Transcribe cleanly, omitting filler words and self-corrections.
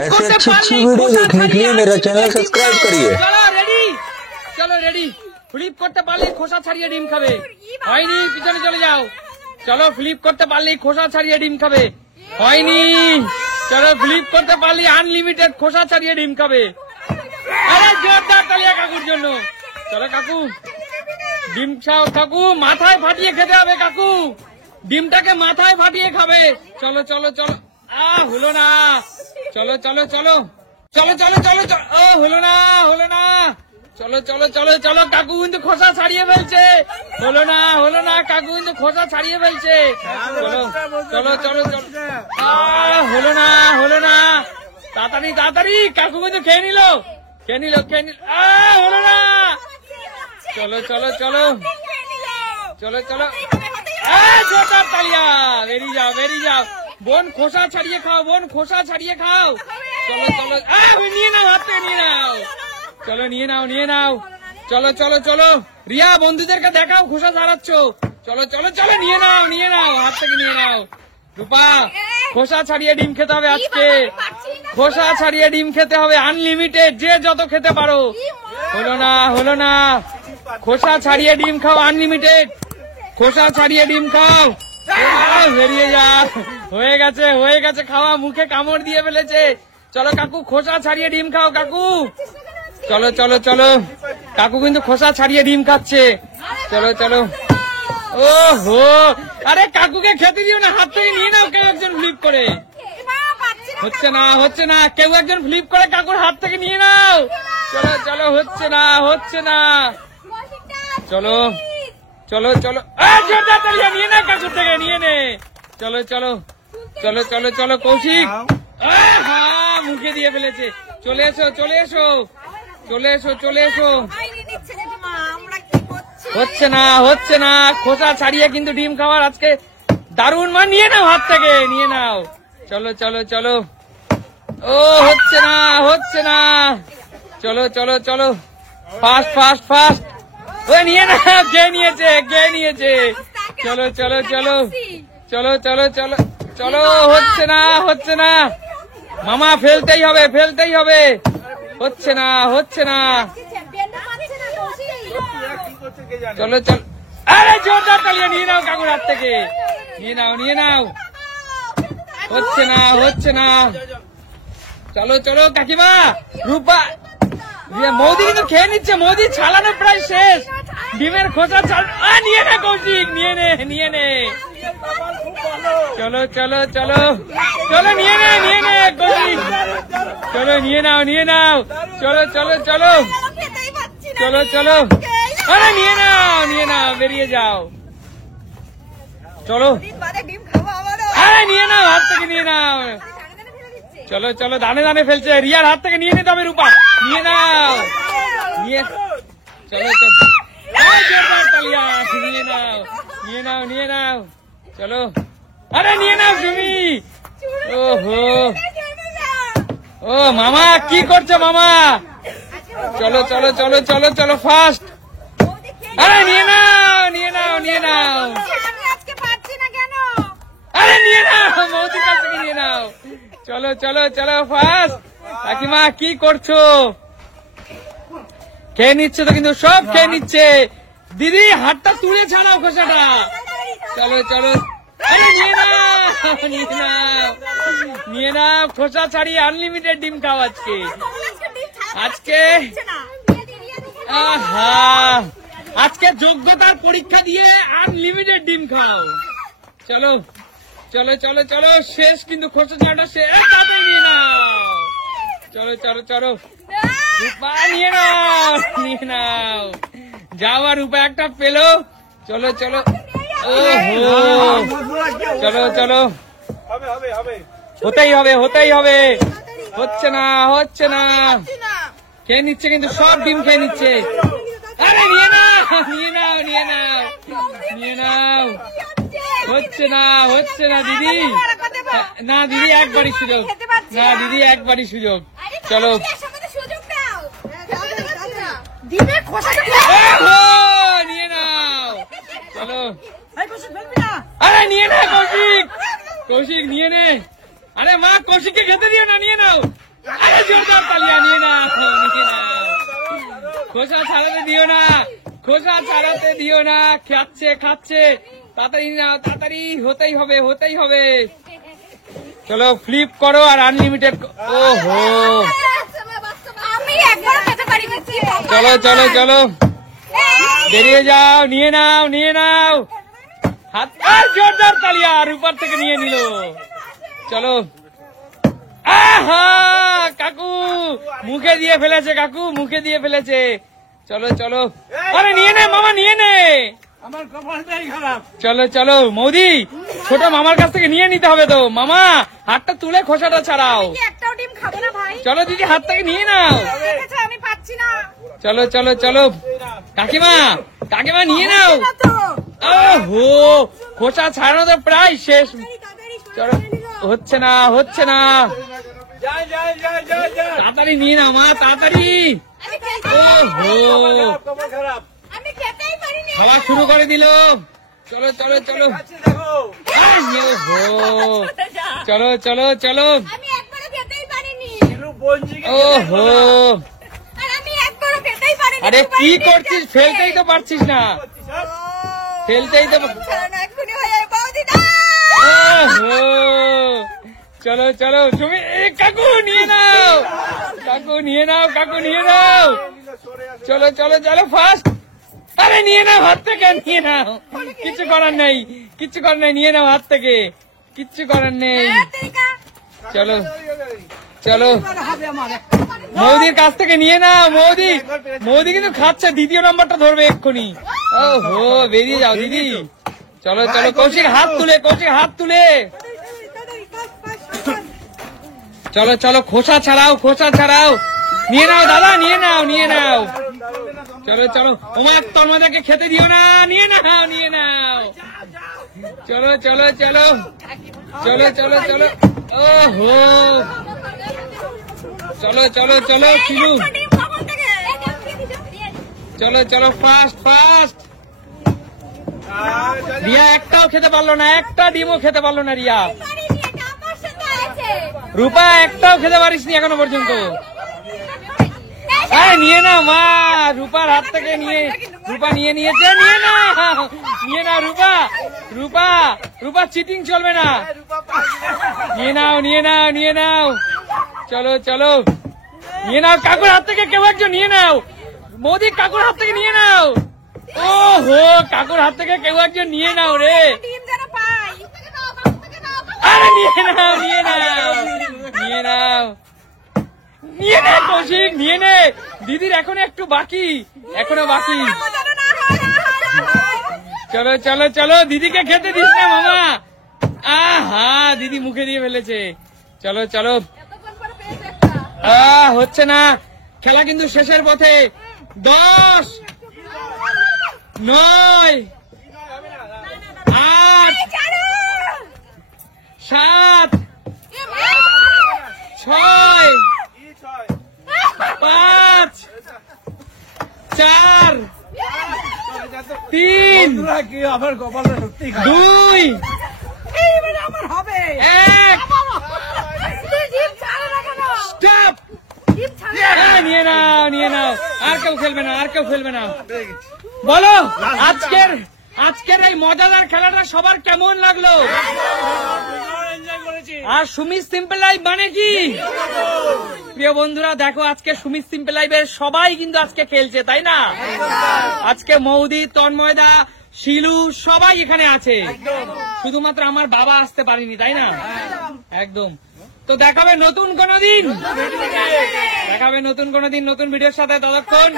ऐसे अच्छी अच्छी वीडियो देखने के लिए मेरा चैनल सब्सक्राइब करिए। चलो रेडी, चलो रेडी। ফ্লিপ করতে পারলেই খোসা ছাড়িয়ে ডিম খাবে। হয়নি, পিছনে চলে যাও। চলো ফ্লিপ করতে পারলেই খোসা ছাড়িয়ে ডিম খাবে। হয়নি, চলো ফ্লিপ করতে পারলেই আনলিমিটেড খোসা ছাড়িয়ে ডিম খাবে। আরে জোরদার তালিয়া কাকুর জন্য। চলো কাকু ডিম খাও, কাকু মাথায় ফাটিয়ে খেতে হবে। কাকু ডিমটাকে মাথায় ফাটিয়ে খাবে। চলো চলো চলো, হলো না। চলো চলো চলো চলো চলো চলো চলো, হলো না হলো না। চলো চলো চলো চলো, কাকু কিন্তু খোসা ছাড়িয়ে ফেলছে। হলো না হলো না, কাকু কিন্তু খোসা ছাড়িয়ে ফেলছে। চলো চলো চলো চলো, হলো না হলো না। তাড়াতাড়ি তাড়াতাড়ি, কাকু কিন্তু খেয়ে নিল খেয়ে নিল খেয়ে নিল, হলো না। চলো চলো চলো চলো চলো, জোরদার তালিয়া। বেরিয়ে যাও বেরিয়ে যাও, বোন খোসা ছাড়িয়ে খাও, বোন খোসা ছাড়িয়ে খাও। চলো চলো, নিয়ে নাও, হাত থেকে নিয়ে নাও। চলো নিয়ে নাও নিয়ে নাও। চলো চলো চলো, রিয়া বন্ধুদেরকে দেখাও খোসা ছাড়াচ্ছ। চলো চলো চলো, নিয়ে নাও নিয়ে নাও, হাত থেকে নিয়ে নাও। রূপা খোসা ছাড়িয়ে ডিম খেতে হবে আজকে। খোসা ছাড়িয়ে ডিম খেতে হবে আনলিমিটেড, যে যত খেতে পারো। হলো না হলো না, খোসা ছাড়িয়ে ডিম খাও আনলিমিটেড। খোসা ছাড়িয়ে ডিম খাও। বেরিয়ে যা, হয়ে গেছে হয়ে গেছে খাওয়া, মুখে কামড় দিয়ে ফেলেছে। চলো কাকু খোসা ছাড়িয়ে ডিম খাও কাকু। চলো চলো চলো, কাকু কিন্তু খোসা ছাড়িয়ে ডিম খাচ্ছে। চলো চলো, ও হো, আরে কাকুকে খেতে দিও না, হাত থেকে নিয়ে নাও কেউ একজন ফ্লিপ করে। হচ্ছে না হচ্ছে না, কেউ একজন ফ্লিপ করে কাকুর হাত থেকে নিয়ে নাও। চলো চলো, হচ্ছে না হচ্ছে না। চলো চলো চলো, জোরদার তালিয়া, নিয়ে না কাকুর থেকে, নিয়ে নে। চলো চলো চলো চলো চলো, কৌশিক মুখে দিয়ে ফেলেছে। চলে এসো চলে এসো চলে এসো চলে এসো। হচ্ছে না হচ্ছে না, খোসা ছাড়িয়ে কিন্তু ডিম খাওয়ার আজকে দারুণ মা, নিয়ে নাও হাত থেকে নিয়ে নাও। চলো চলো চলো, ও হচ্ছে না হচ্ছে না। চলো চলো চলো, ফাস্ট ফাস্ট ফাস্ট, ওই নিয়ে নাও, কে নিয়েছে কে নিয়েছে। চলো চলো চলো চলো চলো চলো চলো, হচ্ছে না হচ্ছে না, মামা ফেলতেই হবে ফেলতেই হবে। হচ্ছে না হচ্ছে না। চলো চলো, আরে জোরদার তালিয়া, নিয়ে নাও কাকুর হাত থেকে, নিয়ে নাও নিয়ে নাও। হচ্ছে না হচ্ছে না। চলো চলো কাকিমা, রূপা মৌদি কিন্তু খেয়ে নিচ্ছে, মৌদি ছাড়ানো প্রায় শেষ। ডিমের খোসা ছাড়, নিয়ে নে কৌশিক, নিয়ে নে নিয়ে নে। চলো চলো চলো চলো, নিয়ে নে কৌশিক। চলো নিয়ে নাও নিয়ে নাও। চলো চলো চলো চলো চলো, আরে নিয়ে নাও বেরিয়ে যাও। চলো, আরে নিয়ে নাও, হাত থেকে নিয়ে নাও। চলো চলো, দানে দানে ফেলছে, রিয়ার হাত থেকে নিয়ে নিতে হবে। রূপা নিয়ে নাও, নিয়ে চলো চলো, তালিয়া, নিয়ে নাও নিয়ে নাও নিয়ে নাও। চলো, আরে নিয়ে নাও তুমি। ওহো, ও মামা কি করছো মামা। চলো চলো চলো চলো চলো, ফাস্ট, আরে নিয়ে নাও নিয়ে নাও নিয়ে নাও। আরে নিয়ে নাও, মৌদির কাছ থেকে নিয়ে নাও। চলো চলো চলো, ফাস্ট। কাকিমা কি করছো, খেয়ে নিচ্ছে তো, কিন্তু সব খেয়ে নিচ্ছে। দিদি হাতটা তুলে ছাড়াও খোসাটা। চলো চলো, আরে নিয়ে নাও নিয়ে নাও নিয়ে নাও, খোসা ছাড়িয়ে আনলিমিটেড ডিম খাও আজকে। আজকে আজকে যোগ্যতার পরীক্ষা দিয়ে আনলিমিটেড ডিম খাও। চলো চলো চলো চলো, শেষ কিন্তু খোসা ছাড়াটা শেষ, নিয়ে নাও। চলো চলো চলো, রূপা নিয়ে নাও নিয়ে নাও। যাওয়ার উপায় একটা পেলো। চলো চলো, ওহো, চলো চলো, হতেই হবে হতেই হবে। হচ্ছে না হচ্ছে না, খেয়ে নিচ্ছে কিন্তু সব ডিম খেয়ে নিচ্ছে। আরে নিয়ে নাও নিয়ে নাও নিয়ে নাও নিয়ে নাও। হচ্ছে না হচ্ছে না দিদি, না দিদি একবারই সুযোগ, না দিদি একবারই সুযোগ। চলো নিয়ে নাও, চলো, আরে নিয়ে নাও কৌশিক, কৌশিক নিয়ে নে। আরে মা কৌশিককে খেতে দিও না, নিয়ে নাও। আরে জোরদার তালিয়া, নিয়ে না, নিয়ে না। খোসা ছাড়াতে দিও না, খোসা ছাড়াতে দিও না। খাচ্ছে খাচ্ছে, তাড়াতাড়ি নাও, তাড়াতাড়ি, হতেই হবে, হতেই হবে। চলো ফ্লিপ করো আর আনলিমিটেড। ওহো, আমি একবারও খেতে পারিনি। চলো চলো চলো, বেরিয়ে যাও, নিয়ে নাও, নিয়ে নাও। হাত, আর জোরদার তালিয়া, আর উপর থেকে নিয়ে নিল। চলো, আহা, কাকু মুখে দিয়ে ফেলেছে, কাকু মুখে দিয়ে ফেলেছে। চলো চলো, আরে নিয়ে নে মামা, নিয়ে নে। আমার কপালটাই খারাপ। চলো চলো মৌদি, ছোট মামার কাছ থেকে নিয়ে নিতে হবে তো। মামা হাতটা তুলে খোসাটা ছাড়াও। কি একটাও ডিম খাবো না ভাই। চলো দিদি, হাত থেকে নিয়ে নাও। দেখেছো আমি পাচ্ছি না। চলো চলো চলো, কাকিমা কাকিমা নিয়ে নাও। না তো। ওহো, খোসা ছাড়ানো তো প্রায় শেষ। তাড়াতাড়ি চলো, হচ্ছে না, হচ্ছে না। যাই যাই যাই যাই যাই। তাড়াতাড়ি নিয়ে নাও মা, তাড়াতাড়ি। আমি খেতে- ওহো, কপাল খারাপ। আমি খেতেই পারিনি। খাওয়া শুরু করে দিল। চলো চলো চলো, খাচ্ছি দেখো। ওহো, চলো চলো চলো। আমি একবারও খেতেই পারিনি। কিলু বঞ্জিকে ওহো, আর আমি একবারও খেতেই পারিনি। আরে দুবারই কি ডিম করছিস? খাচ্ছে। ফেলতেই তো পারছিস না, ফেলতেই তো। ছাড়ো না, এক্ষুনি হয়ে যাবে বৌদি না। ওহো, চলো চলো, তুমি কাকু নিয়ে নাও, কাকু নিয়ে নাও, কাকু নিয়ে নাও। চলো চলো চলো, ফার্স্ট। আরে নিয়ে নাও হাত থেকে, নিয়ে নাও। কিচ্ছু করার নেই, কিচ্ছু করার নেই, নিয়ে নাও হাত থেকে, কিচ্ছু করার নেই। তেরিকা। চলো চলো, মৌদির কাছ থেকে নিয়ে নাও। মৌদি, মৌদি কিন্তু খাচ্ছে, দ্বিতীয় নম্বরটা ধরবে এক্ষুনি। ওহো, বেরিয়ে যাও দিদি। চলো চলো, কৌশিক হাত তুলে, কৌশিক হাত তুলে। চলো চলো, খোসা ছাড়াও, খোসা ছাড়াও। নিয়ে নাও দাদা, নিয়ে নাও, নিয়ে নাও। চলো চলো, ওমার তোমাদেরকে খেতে দিও না, নিয়ে নাও, নিয়ে নাও। চলো চলো চলো, চলো চলো চলো। ওহো, চলো চলো চলো, শিলু। একটা ডিম কখন থেকে? চলো চলো, ফাস্ট ফাস্ট। রিয়া একটাও খেতে পারলো না, একটা ডিমও খেতে পারলো না রিয়া। পারিনি, এটা আমার সাথে আছে। রূপা একটাও খেতে পারিসনি এখনো পর্যন্ত। হ্যাঁ, নিয়ে নাও মা, রূপার হাত থেকে নিয়ে, রূপা নিয়ে নিয়েছে, নিয়ে নাও, নিয়ে নাও রূপা, রূপা, রূপা চিটিং চলবে না। নিয়ে নাও, নিয়ে নাও, নিয়ে নাও। চলো চলো, নিয়ে নাও, কাকুর হাত থেকে কেউ একজন নিয়ে নাও। মোদি, কাকুর হাত থেকে নিয়ে নাও। ওহো, কাকুর হাত থেকে কেউ একজন নিয়ে নাও রে। ডিম যেন পাই। আরে নিয়ে নাও, নিয়ে নাও, নিয়ে নাও, নিয়ে নে কৌশিক, নিয়ে নে। দিদির এখনো একটু বাকি, এখনো বাকি। যেন না হয়, না হয়, না হয়। চলো চলো চলো, দিদিকে খেতে দিস না মামা। আহা, দিদি মুখে দিয়ে ফেলেছে। চলো চলো, এতক্ষণ পরে পেয়েছে একটা। হচ্ছে না, খেলা কিন্তু শেষের পথে। 10, 9, 8, ছাড়ো। 7, এ মা। 6, 5, 4, 3, বন্ধুরা, কি আমার কপালটা সত্যি খারাপ। 2, এইবার আমার হবে। 1, তুই ডিম ছাড়ো না কেন? স্টপ। ডিম ছাড়ো। নিয়ে নাও, নিয়ে নাও। আর কেউ খেলবে না, আর কেউ খেলবে না। বলো, আজকের আজকের এই মজাদার খেলাটা সবার কেমন লাগলো? এনজয় করেছি। আর সুমিত সিম্পল লাইফ মানে কি? প্রিয় বন্ধুরা, দেখো আজকে সুমিত সিম্পল লাইফের সবাই কিন্তু আজকে খেলছে, তাই না? আজকে মৌদি, তন্ময়দা, শিলু সবাই এখানে আছে। শুধুমাত্র আমার বাবা আসতে পারিনি, তাই না? একদম। তো দেখাবে নতুন কোনো দিন, দেখাবে নতুন কোনো দিন নতুন ভিডিওর সাথে। ততক্ষণ